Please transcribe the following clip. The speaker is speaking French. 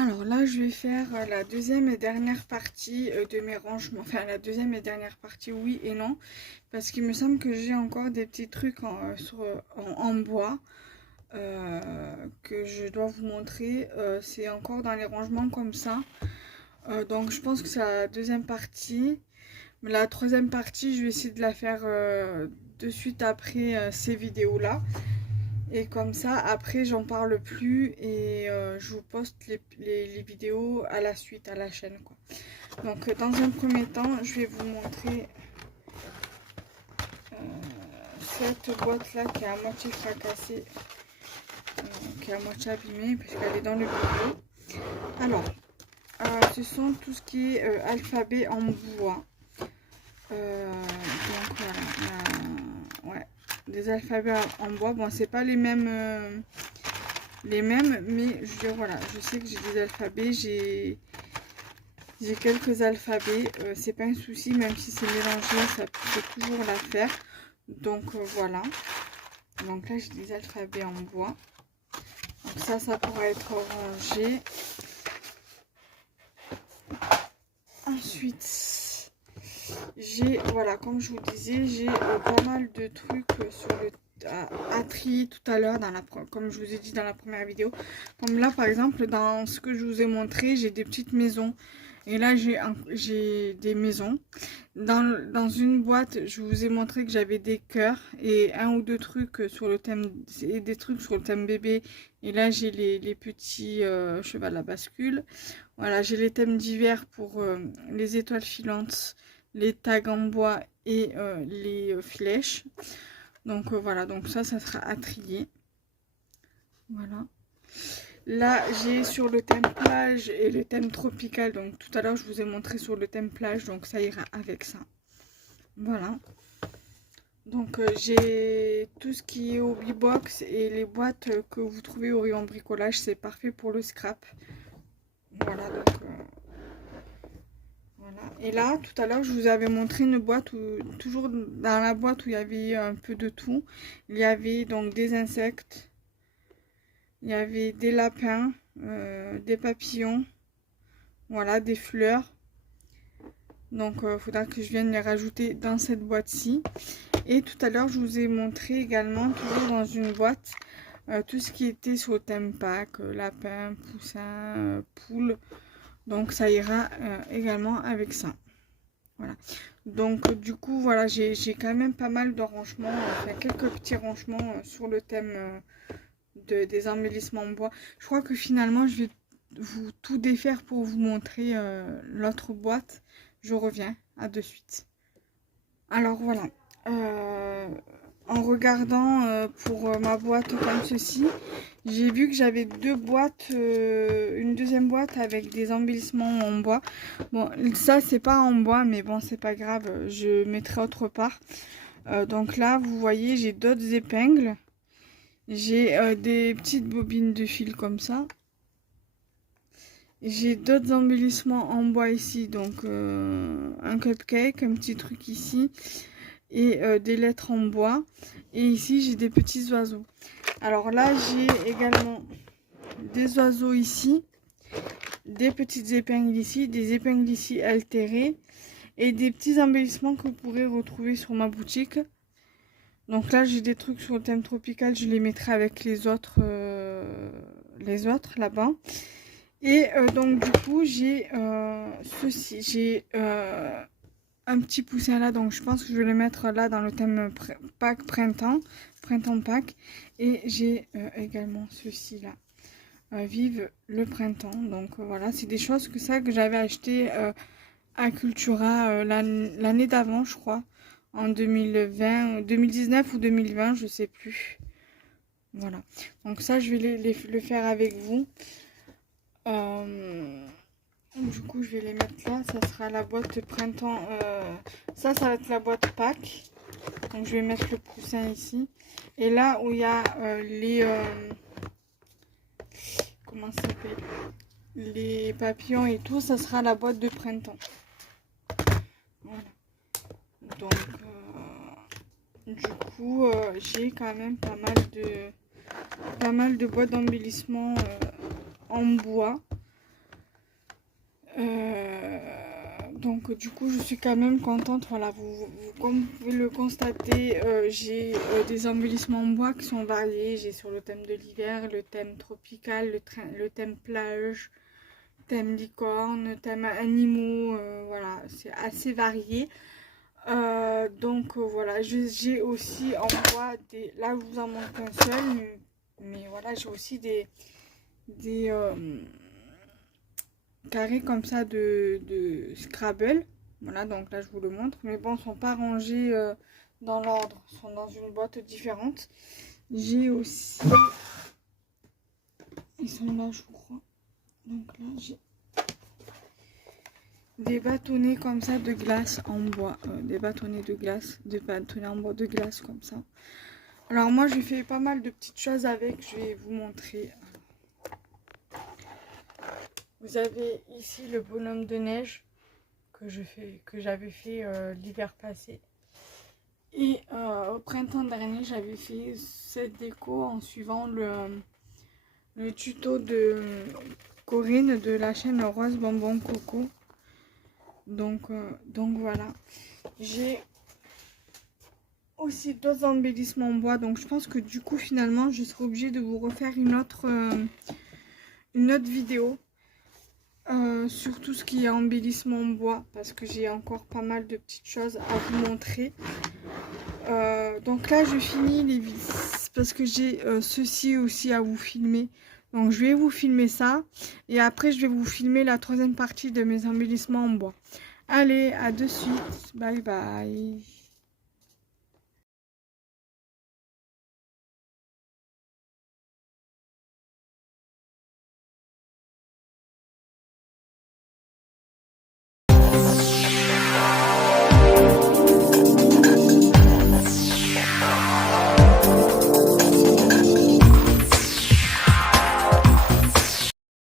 Alors là, je vais faire la deuxième et dernière partie de mes rangements. Enfin, la deuxième et dernière partie, oui et non. Parce qu'il me semble que j'ai encore des petits trucs en bois que je dois vous montrer. C'est encore dans les rangements comme ça. Donc je pense que c'est la deuxième partie. Mais la troisième partie, je vais essayer de la faire de suite après ces vidéos-là. Et comme ça, après, j'en parle plus et je vous poste les vidéos à la suite, à la chaîne, quoi. Donc, dans un premier temps, je vais vous montrer cette boîte-là qui est à moitié fracassée, qui est à moitié abîmée, puisqu'elle est dans le bureau. Alors, ce sont tout ce qui est alphabet en bois. Donc, voilà. Ouais, des alphabets en bois. Bon, c'est pas les mêmes, mais je veux dire, voilà, je sais que j'ai des alphabets, j'ai quelques alphabets, c'est pas un souci, même si c'est mélangé, ça peut toujours la faire. Donc voilà, donc là j'ai des alphabets en bois, donc ça pourra être rangé. Ensuite j'ai, voilà, comme je vous disais, j'ai pas mal de trucs sur le à trier tout à l'heure, comme je vous ai dit dans la première vidéo. Comme là par exemple, dans ce que je vous ai montré, j'ai des petites maisons. Et là j'ai des maisons. Dans une boîte, je vous ai montré que j'avais des cœurs et un ou deux trucs sur le thème, et des trucs sur le thème bébé. Et là j'ai les petits chevaux à la bascule. Voilà, j'ai les thèmes d'hiver pour les étoiles filantes, les tags en bois et les flèches. Donc voilà, donc ça sera à trier. Voilà. Là, j'ai sur le thème plage et le thème tropical. Donc tout à l'heure, je vous ai montré sur le thème plage, donc ça ira avec ça. Voilà. Donc j'ai tout ce qui est hobby box et les boîtes que vous trouvez au rayon bricolage, c'est parfait pour le scrap. Voilà, donc voilà. Et là, tout à l'heure, je vous avais montré une boîte où, toujours dans la boîte où il y avait un peu de tout. Il y avait donc des insectes, il y avait des lapins, des papillons, voilà, des fleurs. Donc il faudra que je vienne les rajouter dans cette boîte-ci. Et tout à l'heure, je vous ai montré également, toujours dans une boîte, tout ce qui était sur le thème Pâques, lapin, poussin, poule. Donc ça ira également avec ça. Voilà. Donc du coup, voilà, j'ai quand même pas mal de rangements, enfin quelques petits rangements sur le thème des embellissements en bois. Je crois que finalement, je vais vous tout défaire pour vous montrer l'autre boîte. Je reviens, à de suite. Alors voilà, en regardant pour ma boîte comme ceci, j'ai vu que j'avais deux boîtes, une deuxième boîte avec des embellissements en bois. Bon, ça c'est pas en bois, mais bon, c'est pas grave, je mettrai autre part. Donc là, vous voyez, j'ai d'autres épingles. J'ai des petites bobines de fil comme ça. J'ai d'autres embellissements en bois ici, donc un cupcake, un petit truc ici et des lettres en bois. Et ici, j'ai des petits oiseaux. Alors là, j'ai également des oiseaux ici, des petites épingles ici, des épingles ici altérées et des petits embellissements que vous pourrez retrouver sur ma boutique. Donc là, j'ai des trucs sur le thème tropical, je les mettrai avec les autres là-bas. Et donc du coup j'ai ceci, j'ai un petit poussin là, donc je pense que je vais le mettre là dans le thème Pâques printemps Pâques. Et j'ai également ceci là, vive le printemps. Donc voilà, c'est des choses que j'avais acheté à Cultura l'année d'avant, je crois, en 2020, 2019 ou 2020, je sais plus. Voilà, donc ça je vais le faire avec vous. Du coup, je vais les mettre là. Ça sera la boîte printemps. Ça va être la boîte Pâques. Donc, je vais mettre le poussin ici. Et là où il y a les... comment ça s'appelle? Les papillons et tout, ça sera la boîte de printemps. Voilà. Donc, du coup, j'ai quand même pas mal de boîtes d'embellissement en bois. Donc du coup je suis quand même contente. Voilà, comme vous pouvez le constater, j'ai des embellissements en bois qui sont variés. J'ai sur le thème de l'hiver, le thème tropical, le thème plage, thème licorne, thème animaux. Voilà, c'est assez varié. Voilà, j'ai aussi en bois des... Là je vous en montre un seul, mais voilà, j'ai aussi des carrés comme ça de Scrabble. Voilà, donc là je vous le montre. Mais bon, ils ne sont pas rangés dans l'ordre, ils sont dans une boîte différente. J'ai aussi... Ils sont là, je crois. Donc là, j'ai des bâtonnets comme ça de glace en bois. Des bâtonnets de glace, des bâtonnets en bois de glace comme ça. Alors moi, j'ai fait pas mal de petites choses avec. Je vais vous montrer. Vous avez ici le bonhomme de neige que j'avais fait l'hiver passé. Et au printemps dernier, j'avais fait cette déco en suivant le tuto de Corinne de la chaîne Rose Bonbon Coco. Donc voilà. J'ai aussi d'autres embellissements en bois. Donc je pense que du coup, finalement, je serai obligée de vous refaire une autre vidéo. Sur tout ce qui est embellissement en bois, parce que j'ai encore pas mal de petites choses à vous montrer. Donc là je finis les vis parce que j'ai ceci aussi à vous filmer. Donc je vais vous filmer ça et après je vais vous filmer la troisième partie de mes embellissements en bois. Allez, à de suite, bye bye.